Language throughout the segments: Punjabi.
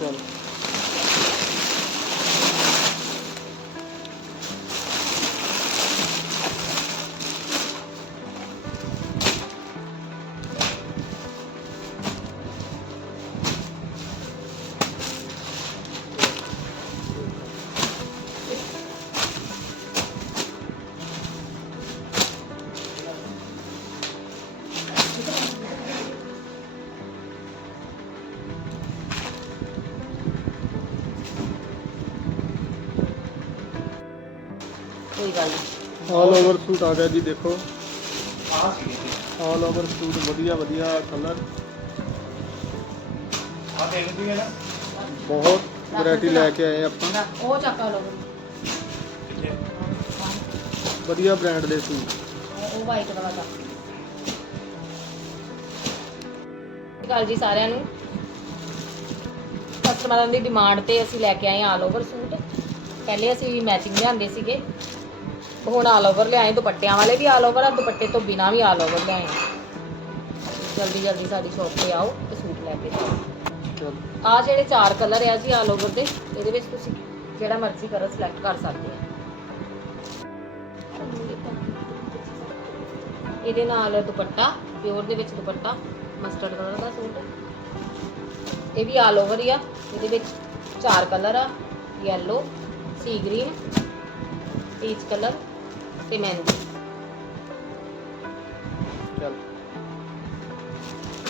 ਚਲ ਕੋਈ ਗੱਲ ਨਹੀਂ। ਆਲ ਓਵਰ ਸੂਟ ਆ ਗਿਆ ਜੀ ਦੇਖੋ। ਆਲ ਓਵਰ ਸੂਟ ਵਧੀਆ ਵਧੀਆ ਕਲਰ ਬਹੁਤ ਵੈਰਾਈਟੀ ਲੈ ਕੇ ਆਏ ਆਪਾਂ। ਉਹ ਚੱਕਾ ਲਓ। ਵਧੀਆ ਬ੍ਰਾਂਡ ਦੇ ਸੂਟ ਉਹ ਵਾਈਟ ਵਾਲਾ ਦਾ ਗੱਲ ਜੀ ਸਾਰਿਆਂ ਨੂੰ। ਕਸਟਮਰਾਂ ਦੀ ਡਿਮਾਂਡ ਤੇ ਅਸੀਂ ਲੈ ਕੇ ਆਏ ਆਲ ਓਵਰ ਸੂਟ ਪਹਿਲੇ ਅਸੀਂ ਮੈਚਿੰਗ ਲਿਆਂਦੇ ਸੀਗੇ। ਹੁਣ ਆਲ ਓਵਰ ਲਿਆਏ, ਦੁਪੱਟਿਆਂ ਵਾਲੇ ਵੀ ਆਲ ਓਵਰ ਆ, ਦੁਪੱਟੇ ਤੋਂ ਬਿਨਾ ਵੀ ਆਲ ਓਵਰ ਲਿਆਏ। ਜਲਦੀ ਜਲਦੀ ਸਾਡੀ ਸ਼ੌਪ ਤੇ ਆਓ ਤੇ ਸੂਟ ਲੈ ਕੇ ਜਾਓ। ਆ ਜਿਹੜੇ ਚਾਰ ਕਲਰ ਆ ਜੀ ਆਲ ਓਵਰ ਦੇ, ਇਹਦੇ ਵਿੱਚ ਤੁਸੀਂ ਜਿਹੜਾ ਮਰਜ਼ੀ ਕਲਰ ਸਿਲੈਕਟ ਕਰ ਸਕਦੇ ਆ। ਇਹਦੇ ਨਾਲ ਦੁਪੱਟਾ ਪਿਓਰ ਦੇ ਵਿੱਚ ਦੁਪੱਟਾ ਮਸਟਰਡ ਕਲਰ ਦਾ ਸੂਟ ਇਹ ਵੀ ਆਲ ਓਵਰ ਹੀ ਆ, ਇਹਦੇ ਵਿੱਚ ਚਾਰ ਕਲਰ ਆ yellow sea green peach colour ਤੇ ਮਹਿੰਦੀ ਚਲ।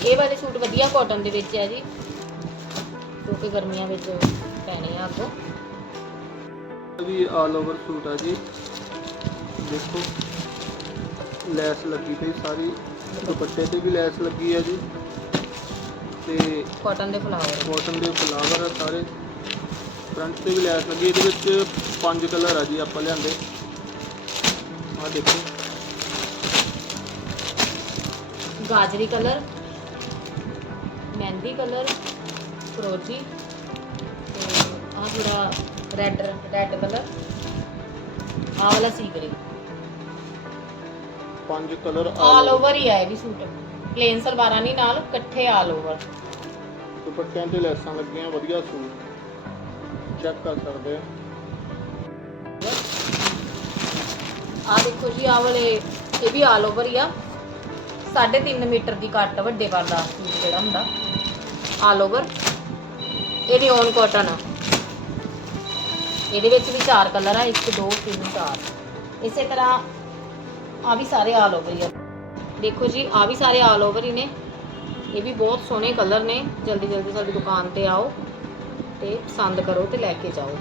ਇਹ ਵਾਲੇ ਸੂਟ ਵਧੀਆ ਕਾਟਨ ਦੇ ਵਿੱਚ ਹੈ ਜੀ। ਜੋ ਕਿ ਗਰਮੀਆਂ ਵਿੱਚ ਪੈਣੇ ਆ ਅੱਗੋਂ। ਇਹ ਵੀ ਆਲ ਓਵਰ ਸੂਟ ਆ ਜੀ। ਦੇਖੋ ਲੈਸ ਲੱਗੀ ਪਈ ਸਾਰੀ। ਦੁਪੱਟੇ ਤੇ ਵੀ ਲੈਸ ਲੱਗੀ ਹੈ ਜੀ। ਤੇ ਕਾਟਨ ਦੇ ਫਲਾਵਰ ਕਾਟਨ ਦੇ ਫਲਾਵਰ ਆ ਸਾਰੇ। ਫਰੰਟ ਤੇ ਵੀ ਲੈਸ ਲੱਗੀ ਇਹਦੇ ਵਿੱਚ ਪੰਜ ਕਲਰ ਆ ਜੀ ਆਪਾਂ ਲਿਆਂਦੇ। ਆ ਦੇਖੋ। ਗਾਜਰੀ ਕਲਰ ਮਹਿੰਦੀ ਕਲਰ ਫਰੋਜੀ ਤੇ ਆ ਜਿਹੜਾ ਰੈੱਡ ਰੈੱਡ ਕਲਰ ਆ ਵਾਲਾ ਸੀ ਗ੍ਰੀਨ ਪੰਜ ਕਲਰ ਆਲ ਓਵਰ ਹੀ ਆ ਇਹ ਵੀ ਸੂਟ। ਪਲੇਨ ਸਲਵਾਰਾਂ ਨਹੀਂ ਨਾਲ ਇਕੱਠੇ ਆਲ ਓਵਰ ਦੁਪੱਟਿਆਂ ਤੇ ਲੈਸਾਂ ਲੱਗੀਆਂ ਵਧੀਆ ਸੂਟ। ਚੈੱਕ ਕਰ ਸਕਦੇ ਆ। ਆ ਦੇਖੋ ਜੀ ਆ ਵਾਲੇ, ਇਹ ਵੀ ਆਲ ਓਵਰ ਹੀ ਆ। 3.5 ਮੀਟਰ ਦੀ ਕੱਟ ਵੱਡੇ ਵਾਲਾ ਸੂਟ ਜਿਹੜਾ ਹੁੰਦਾ ਆਲ ਓਵਰ ਇਹ ਵੀ ਔਨ ਕਾਟਨ ਆ। ਇਹਦੇ ਵਿੱਚ ਵੀ ਚਾਰ ਕਲਰ ਆ 1 2 3 4 ਇਸੇ ਤਰ੍ਹਾਂ ਆ ਵੀ ਸਾਰੇ ਆਲ ਓਵਰ ਹੀ ਆ। ਦੇਖੋ ਜੀ ਆ ਵੀ ਸਾਰੇ ਆਲ ਓਵਰ ਹੀ ਨੇ। ਇਹ ਵੀ ਬਹੁਤ ਸੋਹਣੇ ਕਲਰ ਨੇ। ਜਲਦੀ ਜਲਦੀ ਸਾਡੀ ਦੁਕਾਨ ਤੇ ਆਓ ਤੇ ਪਸੰਦ ਕਰੋ ਤੇ ਲੈ ਕੇ ਜਾਓ।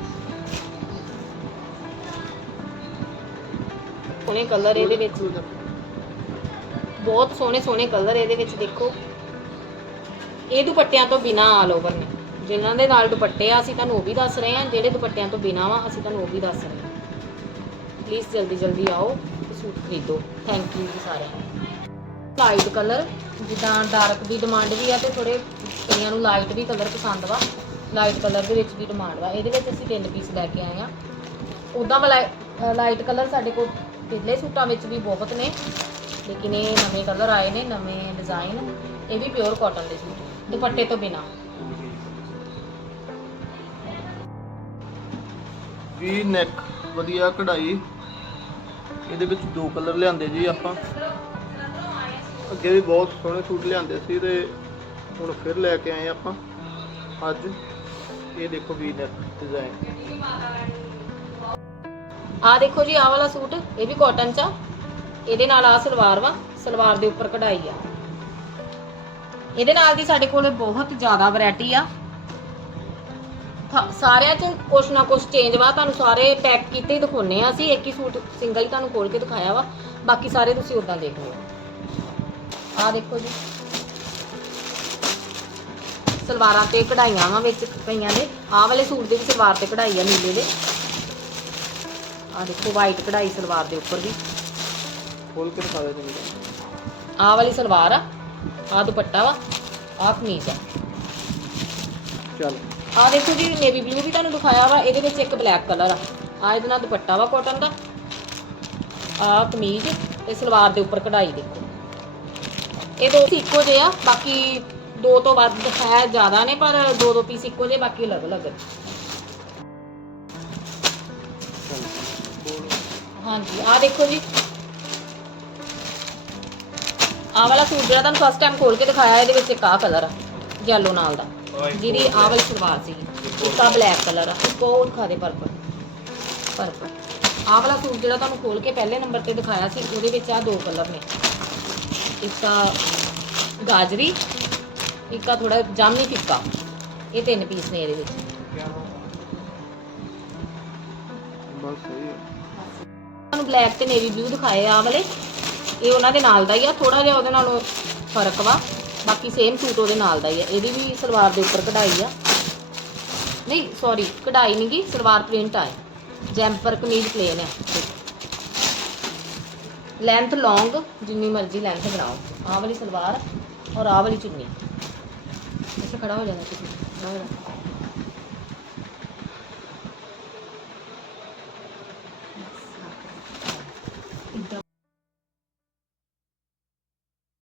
ਸੋਹਣੇ ਕਲਰ ਇਹਦੇ ਵਿੱਚ। ਬਹੁਤ ਸੋਹਣੇ ਸੋਹਣੇ ਕਲਰ ਇਹਦੇ ਵਿੱਚ ਦੇਖੋ। ਇਹ ਦੁਪੱਟਿਆਂ ਤੋਂ ਬਿਨਾ ਆਲ ਓਵਰ ਨੇ। ਜਿਨ੍ਹਾਂ ਦੇ ਨਾਲ ਦੁਪੱਟੇ ਆ, ਅਸੀਂ ਤੁਹਾਨੂੰ ਉਹ ਵੀ ਦੱਸ ਰਹੇ ਹਾਂ। ਜਿਹੜੇ ਦੁਪੱਟਿਆਂ ਤੋਂ ਬਿਨਾ ਵਾ, ਅਸੀਂ ਤੁਹਾਨੂੰ ਉਹ ਵੀ ਦੱਸ ਰਹੇ ਹਾਂ। ਪਲੀਜ਼ ਜਲਦੀ ਜਲਦੀ ਆਓ ਤੇ ਸੂਟ ਖਰੀਦੋ। ਥੈਂਕ ਯੂ ਜੀ ਸਾਰਿਆਂ ਨੂੰ। ਲਾਈਟ ਕਲਰ ਜਿੱਦਾਂ ਡਾਰਕ ਦੀ ਡਿਮਾਂਡ ਵੀ ਆ ਤੇ ਥੋੜੇ ਕਈਆਂ ਨੂੰ ਲਾਈਟ ਵੀ ਕਲਰ ਪਸੰਦ ਵਾ। ਲਾਈਟ ਕਲਰ ਦੇ ਵਿੱਚ ਵੀ ਡਿਮਾਂਡ ਵਾ। ਇਹਦੇ ਵਿੱਚ ਅਸੀਂ ਤਿੰਨ ਪੀਸ ਲੈ ਕੇ ਆਏ ਆ ਉਦਾਂ ਵਾਲਾ ਲਾਈਟ ਕਲਰ ਸਾਡੇ ਕੋਲ ਪਿਛਲੇ ਸੂਟਾਂ ਵਿੱਚ ਵੀ ਬਹੁਤ ਨੇ, ਲੇਕਿਨ ਇਹ ਨਵੇਂ ਕਲਰ ਆਏ ਨੇ, ਨਵੇਂ ਡਿਜ਼ਾਈਨ ਇਹ ਵੀ ਪਿਓਰ ਕਾਟਨ ਦੇ ਸੂਟ, ਦੁਪੱਟੇ ਤੋਂ ਬਿਨਾ। ਵੀ ਨੈਕ ਵਧੀਆ ਕਢਾਈ, ਇਹਦੇ ਵਿੱਚ ਦੋ ਕਲਰ ਲਿਆਂਦੇ ਜੀ ਆਪਾਂ। ਅੱਗੇ ਵੀ ਬਹੁਤ ਸੋਹਣੇ ਸੂਟ ਲਿਆਂਦੇ ਸੀ ਤੇ ਹੁਣ ਫਿਰ ਲੈ ਕੇ ਆਏ ਆਪਾਂ। ਅੱਜ, ਇਹ ਦੇਖੋ ਵੀ ਨੈਕ ਡਿਜ਼ਾਈਨ ਆ ਦੇਖੋ ਜੀ, ਆਹ ਵਾਲਾ ਸੂਟ, ਇਹ ਵੀ ਕਾਟਨ ਚ ਆ। ਇਹਦੇ ਨਾਲ ਆ ਸਲਵਾਰ ਵਾ, ਸਲਵਾਰ ਦੇ ਉੱਪਰ ਕਢਾਈ ਆ। ਇਹਦੇ ਨਾਲ ਦੀ ਸਾਡੇ ਕੋਲ ਬਹੁਤ ਜ਼ਿਆਦਾ ਵੈਰਾਈਟੀ ਆ। ਸਾਰਿਆਂ ਚ ਕੁਛ ਨਾ ਕੁਛ ਚੇਂਜ ਵਾ, ਤੁਹਾਨੂੰ ਸਾਰੇ ਪੈਕ ਕੀਤੇ ਹੀ ਦਿਖਾਉਨੇ ਆ ਅਸੀਂ। ਇੱਕ ਹੀ ਸੂਟ ਸਿੰਗਲ ਹੀ ਤੁਹਾਨੂੰ ਖੋਲ ਕੇ ਦਿਖਾਇਆ ਵਾ। ਬਾਕੀ ਸਾਰੇ ਤੁਸੀਂ ਉਦਾਂ ਦੇਖ ਲਿਓ। ਆ ਦੇਖੋ ਜੀ। ਸਲਵਾਰਾਂ ਤੇ ਕਢਾਈਆਂ ਵਾ ਵਿੱਚ ਕਈਆਂ ਦੇ ਆਹ ਵਾਲੇ ਸੂਟ ਦੇ ਵੀ ਸਲਵਾਰ ਤੇ ਕਢਾਈ ਆ, ਨੀਲੇ ਦੇ। ਆ ਦੇਖੋ ਵਾਈਟ ਕਢਾਈ ਸਲਵਾਰ ਦੇ ਉੱਪਰ ਵੀ। ਖੋਲ ਕੇ ਦਿਖਾ ਦੇ ਜੀ ਆਹ ਵਾਲੀ ਸਲਵਾਰ ਆ ਆਹ ਦੁਪੱਟਾ ਵਾ ਆਹ ਕਮੀਜ਼ ਆ। ਚੱਲ। ਆਹ ਦੇਖੋ ਜੀ ਨੇਵੀ ਬਲੂ ਵੀ ਤੁਹਾਨੂੰ ਦਿਖਾਇਆ ਵਾ ਇਹਦੇ ਵਿੱਚ ਇੱਕ ਬਲੈਕ ਕਲਰ ਆ। ਆ ਇਹਦੇ ਨਾਲ ਦੁਪੱਟਾ ਵਾ ਕਾਟਨ ਦਾ। ਆਹ ਕਮੀਜ਼ ਤੇ ਸਲਵਾਰ ਦੇ ਉੱਪਰ ਕਢਾਈ ਦੇਖੋ। ਇਹ ਦੋ ਇੱਕੋ ਜਿਹੇ ਆ ਬਾਕੀ ਦੋ ਤੋਂ ਵੱਧ ਹੈ ਜ਼ਿਆਦਾ ਨੇ ਪਰ ਦੋ ਦੋ ਪੀਸ ਇੱਕੋ ਜਿਹੇ ਬਾਕੀ ਅਲੱਗ ਅਲੱਗ ਨੇ। ਹਾਂਜੀ ਆ ਦੇਖੋ ਜੀ। ਆ ਵਾਲਾ ਸੂਟ ਜਿਹੜਾ ਤੁਹਾਨੂੰ ਫਸਟ ਟਾਈਮ ਖੋਲ ਕੇ ਦਿਖਾਇਆ ਇਹਦੇ ਵਿੱਚ ਇੱਕ ਆ ਕਲਰ ਆ ਯੈਲੋ ਨਾਲ ਦਾ। ਜਿਹਦੀ ਆ ਵਾਲੀ ਸਲਵਾਰ ਸੀ ਇੱਕ ਬਲੈਕ ਕਲਰ ਆ। ਇੱਕ ਉਹ ਦਿਖਾ ਦੇ ਪਰਪਲ ਪਰਪਲ ਆ ਵਾਲਾ ਸੂਟ ਜਿਹੜਾ ਤੁਹਾਨੂੰ ਖੋਲ ਕੇ ਪਹਿਲੇ ਨੰਬਰ ਤੇ ਦਿਖਾਇਆ ਸੀ ਉਹਦੇ ਵਿੱਚ ਆ ਦੋ ਕਲਰ ਨੇ। ਇੱਕ ਆ ਗਾਜਰੀ ਇੱਕ ਆ ਥੋੜਾ ਜਾਮਨੀ ਫਿੱਕਾ। ਇਹ ਤਿੰਨ ਪੀਸ ਨੇ ਇਹਦੇ ਵਿੱਚ। ਬਸ ਸਹੀ ਹੈ ਤੁਹਾਨੂੰ ਬਲੈਕ ਤੇ ਨੇਵੀ ਬਲੂ ਦਿਖਾਏ ਆ ਵਾਲੇ। ਇਹ ਉਹਨਾਂ ਦੇ ਨਾਲ ਦਾ ਹੀ ਆ ਥੋੜਾ ਜਿਹਾ ਉਹਦੇ ਨਾਲੋਂ ਫ਼ਰਕ ਵਾ। ਬਾਕੀ ਸੇਮ ਸੂਟ ਉਹਦੇ ਨਾਲ ਦਾ ਹੀ ਆ। ਇਹਦੀ ਵੀ ਸਲਵਾਰ ਦੇ ਉੱਪਰ ਕਢਾਈ ਆ। ਨਹੀਂ ਸੌਰੀ ਕਢਾਈ ਨਹੀਂ ਗੀ, ਸਲਵਾਰ ਪ੍ਰਿੰਟ ਆ ਜੈਂਪਰ ਕਮੀਜ਼ ਪਲੇਨ ਆ। ਲੈਂਥ ਲੌਂਗ ਜਿੰਨੀ ਮਰਜ਼ੀ ਲੈਂਥ ਬਣਾਓ। ਆਹ ਵਾਲੀ ਸਲਵਾਰ ਔਰ ਆਹ ਵਾਲੀ ਚੁੰਨੀ। ਇੱਥੇ ਖੜਾ ਹੋ ਜਾਣਾ ਤੁਸੀਂ। ਖੜਾ ਹੋ ਜਾਣਾ।